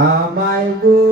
আমায় গো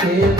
take.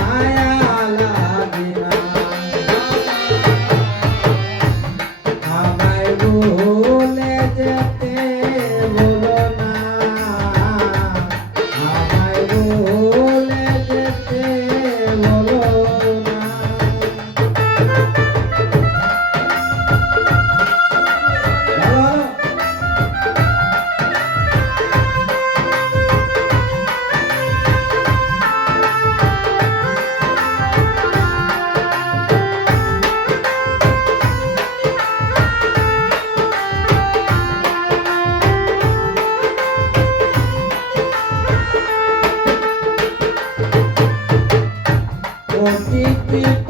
অতিথি পাখি হয়ে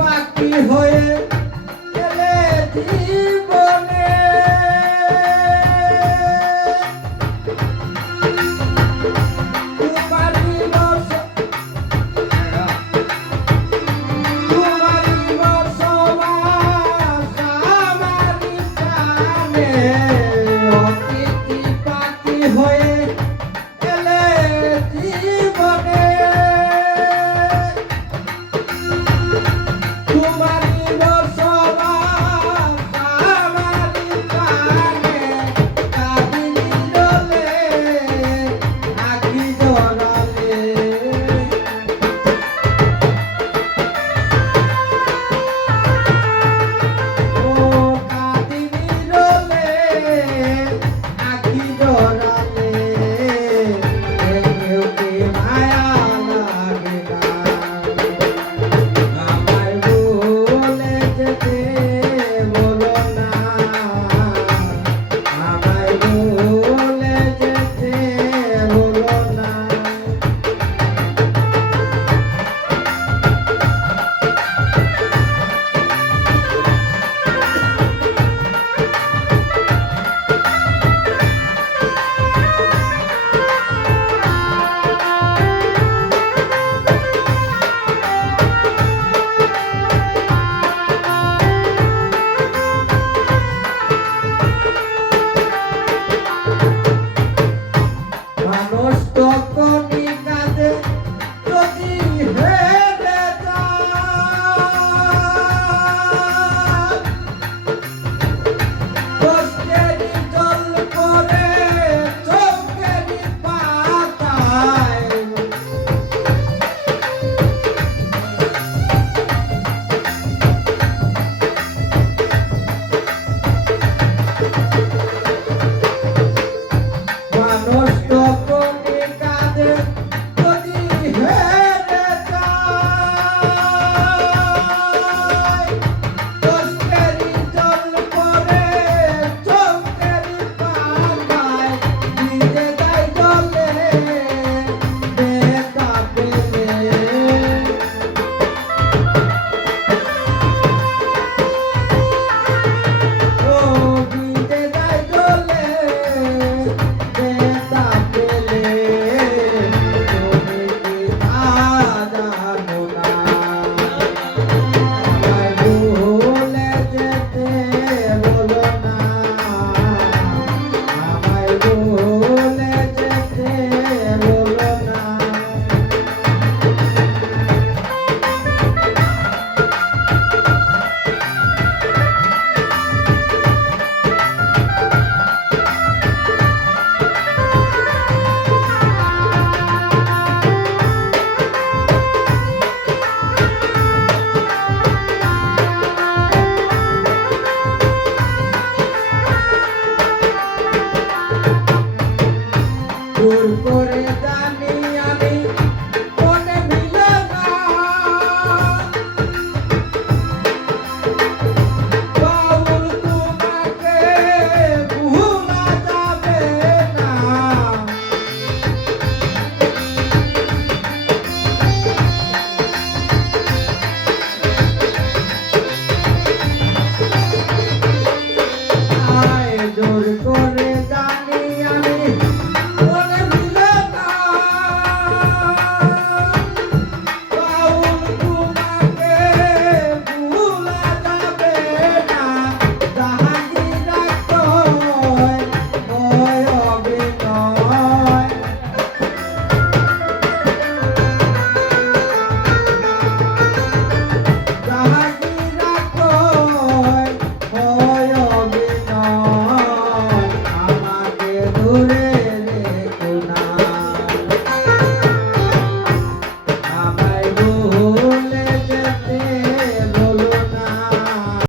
Oh,